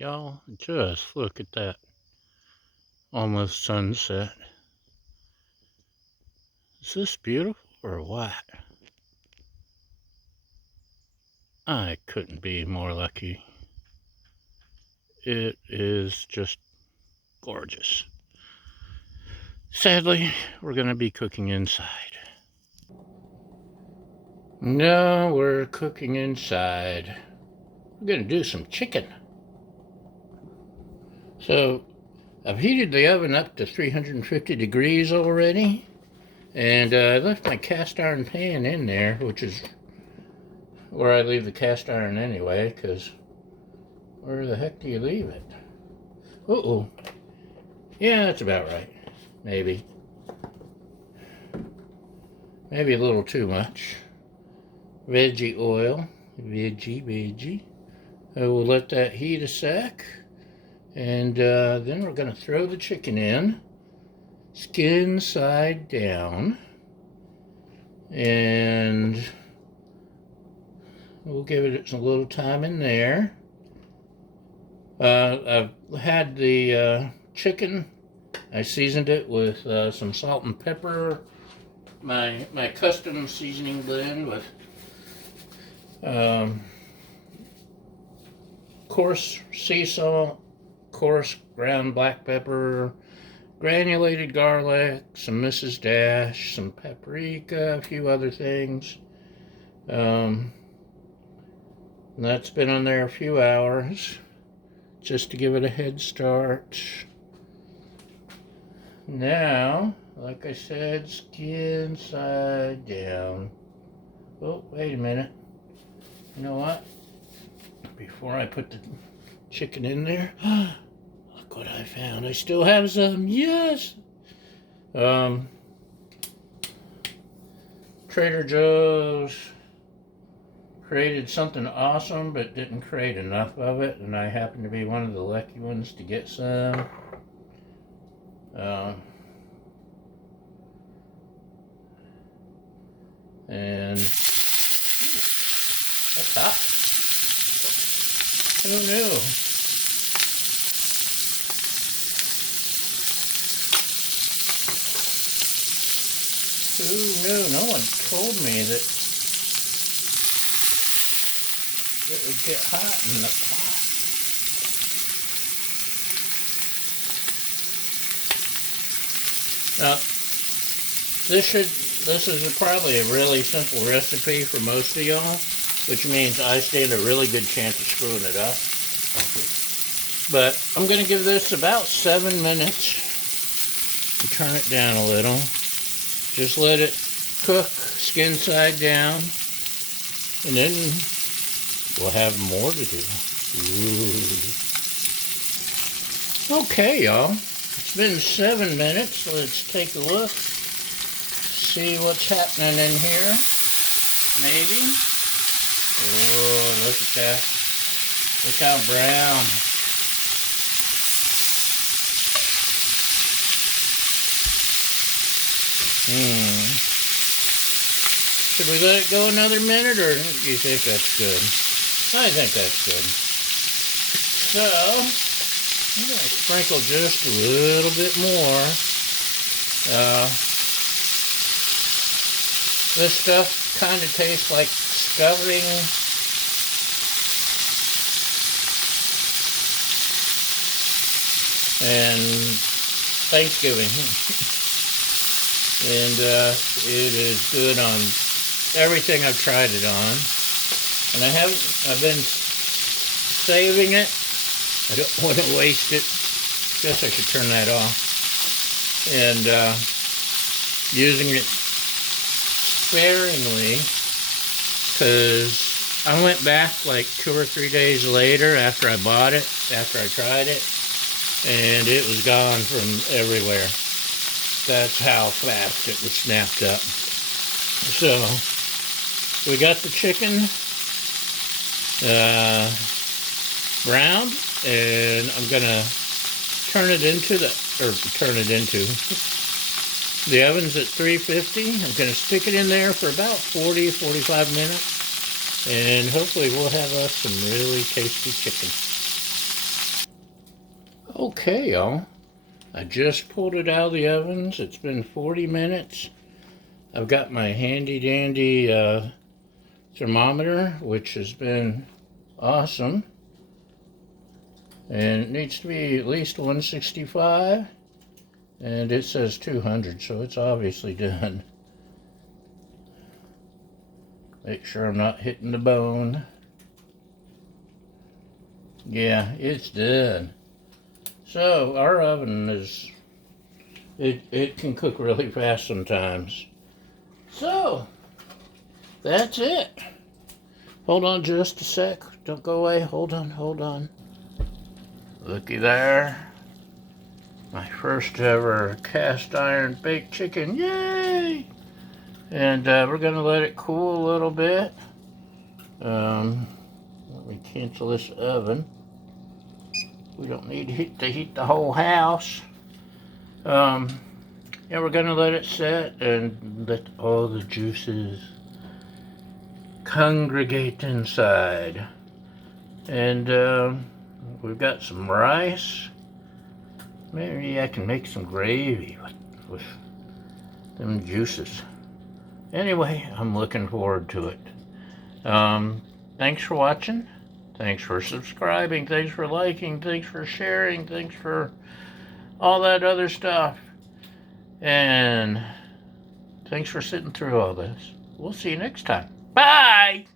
Y'all, just look at that. Almost sunset. Is this beautiful or what? I couldn't be more lucky. It is just gorgeous. Sadly, we're going to be cooking inside. No, we're cooking inside. We're going to do some chicken. So, I've heated the oven up to 350 degrees already. And I left my cast iron pan in there, which is where I leave the cast iron anyway, because where the heck do you leave it? Uh-oh. Yeah, that's about right. Maybe. Maybe a little too much. Veggie oil. Veggie. I will let that heat a sec. And then we're going to throw the chicken in. Skin side down. And we'll give it a little time in there. I've had the chicken. I seasoned it with some salt and pepper. My custom seasoning blend with coarse sea salt, coarse ground black pepper, granulated garlic, some Mrs. Dash, some paprika, a few other things. That's been on there a few hours just to give it a head start. Now, like I said, skin side down. Oh, wait a minute. You know what? Before I put the chicken in there, look what I found. I still have some. Yes! Trader Joe's created something awesome, but didn't create enough of it, and I happen to be one of the lucky ones to get some. And that's hot. Who knew? Who knew? No one told me that it would get hot in the pot. Now, this is probably a really simple recipe for most of y'all, which means I stand a really good chance of screwing it up. But I'm going to give this about 7 minutes and turn it down a little. Just let it cook skin side down, and then we'll have more to do. Ooh. Okay, y'all. It's been 7 minutes. Let's take a look. See what's happening in here. Maybe. Oh, look at that. Look how brown. Should we let it go another minute, or do you think that's good? I think that's good. So, I'm going to sprinkle just a little bit more. This stuff kind of tastes like stuffing. And Thanksgiving. And it is good on everything I've tried it on. And I've been saving it. I don't want to waste it. Guess I should turn that off. And using it sparingly, because I went back like 2 or 3 days later after I bought it, after I tried it, and it was gone from everywhere. That's how fast it was snapped up. So, we got the chicken browned, and I'm gonna turn it into the oven's at 350. I'm gonna stick it in there for about 40-45 minutes, and hopefully we'll have us some really tasty chicken. Okay, y'all. I just pulled it out of the ovens. It's been 40 minutes. I've got my handy dandy thermometer, which has been awesome. And it needs to be at least 165. And it says 200, so it's obviously done. Make sure I'm not hitting the bone. Yeah, it's done. So our oven is, it can cook really fast sometimes. So that's it. Hold on just a sec. Don't go away. Hold on. Looky there. My first ever cast iron baked chicken. Yay! And we're going to let it cool a little bit. Let me cancel this oven. We don't need to heat the whole house. Yeah, we're going to let it set and let all the juices congregate inside. And we've got some rice. Maybe I can make some gravy with them juices. Anyway, I'm looking forward to it. Thanks for watching. Thanks for subscribing. Thanks for liking. Thanks for sharing. Thanks for all that other stuff. And thanks for sitting through all this. We'll see you next time. Bye!